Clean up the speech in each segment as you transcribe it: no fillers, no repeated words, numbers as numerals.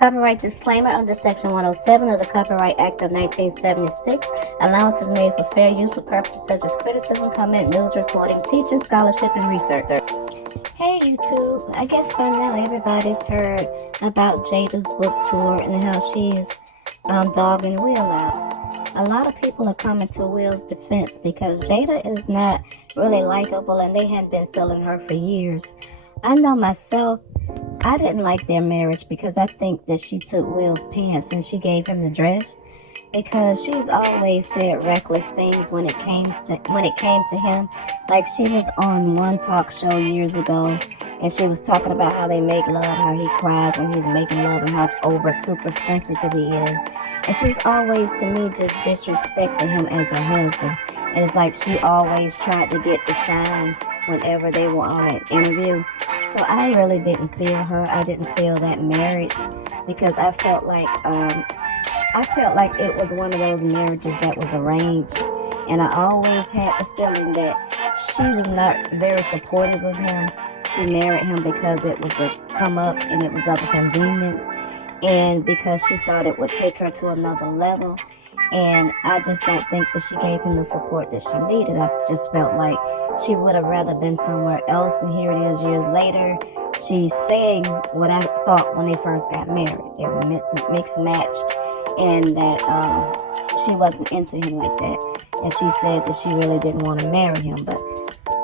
Copyright disclaimer under Section 107 of the Copyright Act of 1976. Allowance is made for fair use for purposes such as criticism, comment, news reporting, teaching, scholarship, and research. Hey YouTube, I guess by now everybody's heard about Jada's book tour and how she's dogging Will out. A lot of people are coming to Will's defense because Jada is not really likable and they hadn't been feeling her for years. I know myself, I didn't like their marriage because I think that she took Will's pants and she gave him the dress, because she's always said reckless things when it came to him. Like, she was on one talk show years ago and she was talking about how they make love, how he cries when he's making love, and how super sensitive he is. And she's always, to me, just disrespecting him as her husband. And it's like she always tried to get the shine whenever they were on an interview. So I really didn't feel her. I didn't feel that marriage, because I felt like it was one of those marriages that was arranged. And I always had the feeling that she was not very supportive of him. She married him because it was a come up and it was of a convenience, and because she thought it would take her to another level. And I just don't think that she gave him the support that she needed. I just felt like she would have rather been somewhere else, and here it is years later. She's saying what I thought when they first got married. They were mixed matched, and that she wasn't into him like that. And she said that she really didn't want to marry him. But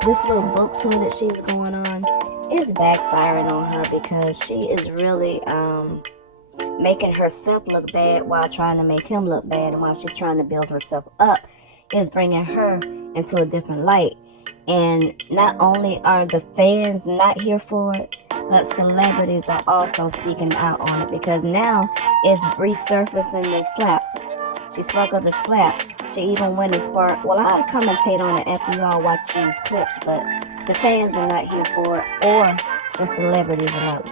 this little book tour that she's going on is backfiring on her, because she is really making herself look bad while trying to make him look bad. And while she's trying to build herself up, is bringing her into a different light. And not only are the fans not here for it, but celebrities are also speaking out on it, because now it's resurfacing the slap. She spoke of the slap. She even went as far, well, I'll commentate on it after you all watch these clips, but the fans are not here for it, or the celebrities are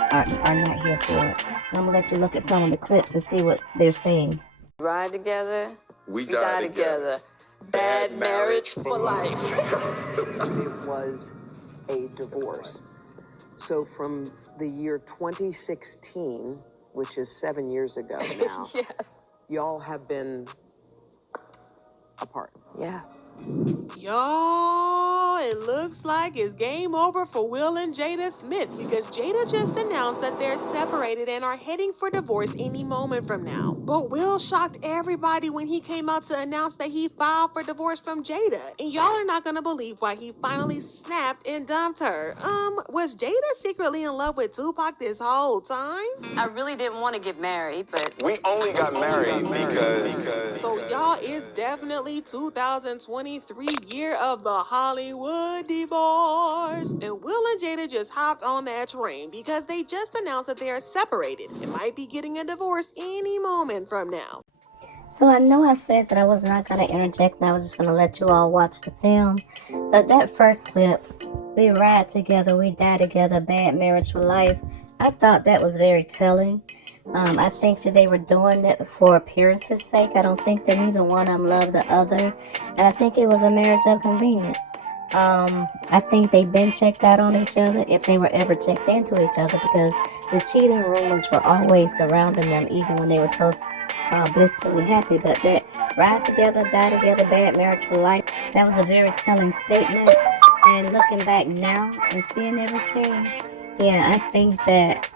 not here for it. And I'm going to let you look at some of the clips and see what they're saying. Ride together, we die together. Bad marriage for life. It was a divorce. So from the year 2016, which is 7 years ago now, Yes. y'all have been apart. Yeah. Y'all, it looks like it's game over for Will and Jada Smith, because Jada just announced that they're separated and are heading for divorce any moment from now. But Will shocked everybody when he came out to announce that he filed for divorce from Jada. And y'all are not gonna believe why he finally snapped and dumped her. Was Jada secretly in love with Tupac this whole time? I really didn't want to get married, but We only got married because... So y'all, it's definitely 2023 year of the Hollywood divorce. And Will and Jada just hopped on that train because they just announced that they are separated and might be getting a divorce any moment from now. So I know I said that I was not going to interject and I was just going to let you all watch the film. But that first clip, we ride together, we die together, bad marriage for life, I thought that was very telling. I think that they were doing that for appearance's sake. I don't think that neither one of them loved the other. And I think it was a marriage of convenience. I think they've been checked out on each other, if they were ever checked into each other, because the cheating rumors were always surrounding them, even when they were so blissfully happy. But that ride together, die together, bad marriage for life, that was a very telling statement. And looking back now and seeing everything, yeah, I think that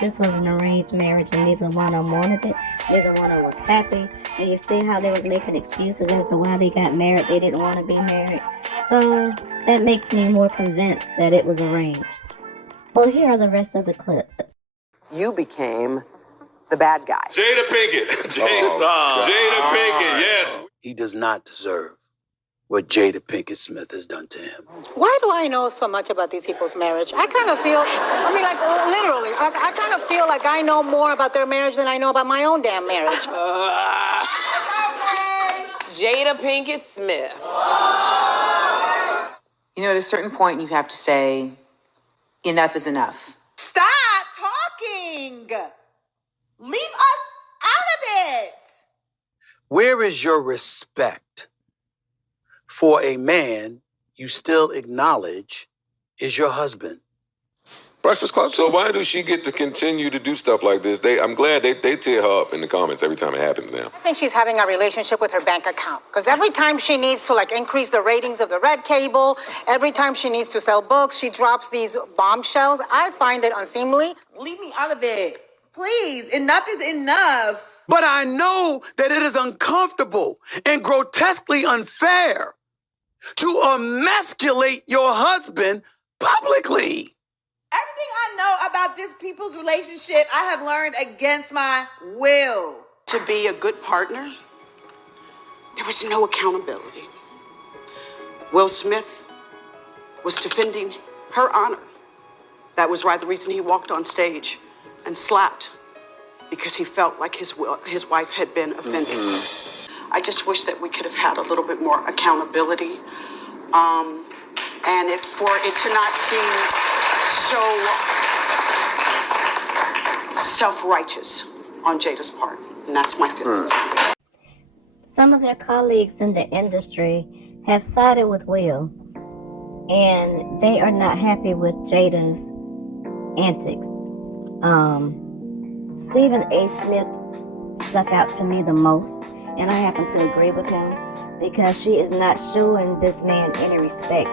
this was an arranged marriage and neither one of them wanted it. Neither one of them was happy. And you see how they was making excuses as to why they got married. They didn't want to be married. So that makes me more convinced that it was arranged. Well, here are the rest of the clips. You became the bad guy. Jada Pinkett. Jada Pinkett, yes. He does not deserve what Jada Pinkett Smith has done to him. Why do I know so much about these people's marriage? I kind of feel, literally, I kind of feel like I know more about their marriage than I know about my own damn marriage. Jada Pinkett Smith. You know, at a certain point, you have to say, enough is enough. Stop talking! Leave us out of it! Where is your respect for a man you still acknowledge is your husband? Breakfast Club. So why does she get to continue to do stuff like this? I'm glad they tear her up in the comments every time it happens now. I think she's having a relationship with her bank account. Because every time she needs to increase the ratings of the red table, every time she needs to sell books, she drops these bombshells. I find it unseemly. Leave me out of it. Please, enough is enough. But I know that it is uncomfortable and grotesquely unfair to emasculate your husband publicly. Everything I know about this people's relationship, I have learned against my will. To be a good partner, there was no accountability. Will Smith was defending her honor. That was the reason he walked on stage and slapped, because he felt like his wife had been offended. I just wish that we could have had a little bit more accountability, and for it to not seem so self-righteous on Jada's part. And that's my feelings. Some of their colleagues in the industry have sided with Will, and they are not happy with Jada's antics. Stephen A. Smith stuck out to me the most, and I happen to agree with him because she is not showing this man any respect.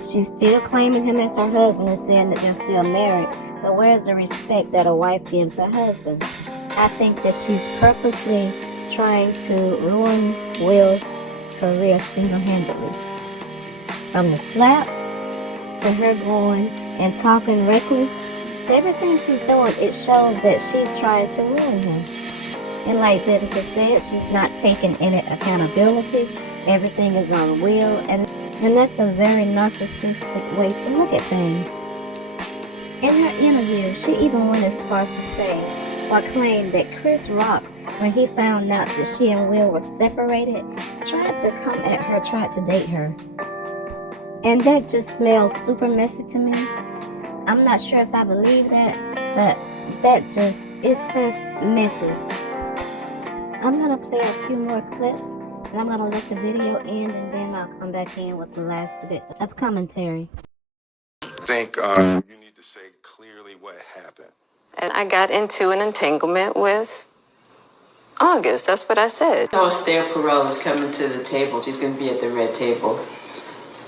She's still claiming him as her husband and saying that they're still married, but where's the respect that a wife gives her husband? I think that she's purposely trying to ruin Will's career single-handedly. From the slap to her going and talking reckless to everything she's doing, it shows that she's trying to ruin him. And like Pinkett said, she's not taking any accountability. Everything is on Will, and that's a very narcissistic way to look at things. In her interview, she even went as far to say or claim that Chris Rock, when he found out that she and Will were separated, tried to come at her, tried to date her. And that just smells super messy to me. I'm not sure if I believe that, but that just, it sensed messy. I'm going to play a few more clips, and I'm going to let the video end, and then I'll come back in with the last bit of commentary. I think you need to say clearly what happened. And I got into an entanglement with August. That's what I said. Esther Perel is coming to the table. She's going to be at the red table.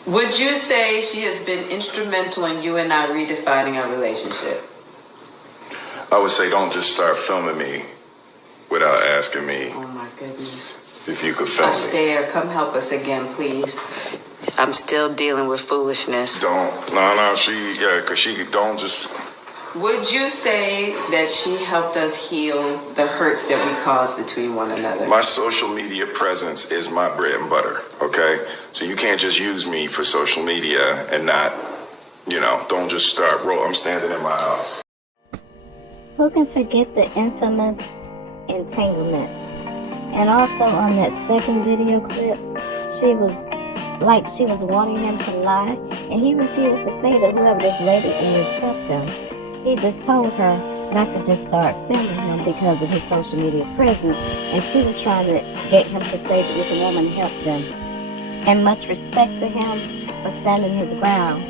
Would you say she has been instrumental in you and I redefining our relationship? I would say don't just start filming me without asking me. Oh my goodness. If you could film me. Esther, come help us again, please. I'm still dealing with foolishness. Because she don't just... Would you say that she helped us heal the hurts that we caused between one another? My social media presence is my bread and butter, okay? So you can't just use me for social media and not, don't just start roll. I'm standing in my house. Who can forget the infamous entanglement? And also on that second video clip, she was wanting him to lie, and he refused to say that whoever this lady is helped him. He just told her not to just start filming him because of his social media presence, and she was trying to get him to say that this woman helped them. And much respect to him for standing his ground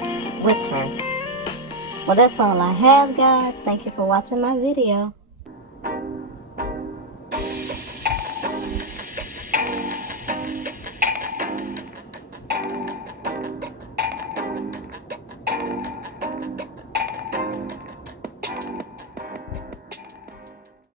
with her. Well, that's all I have, guys. Thank you for watching my video.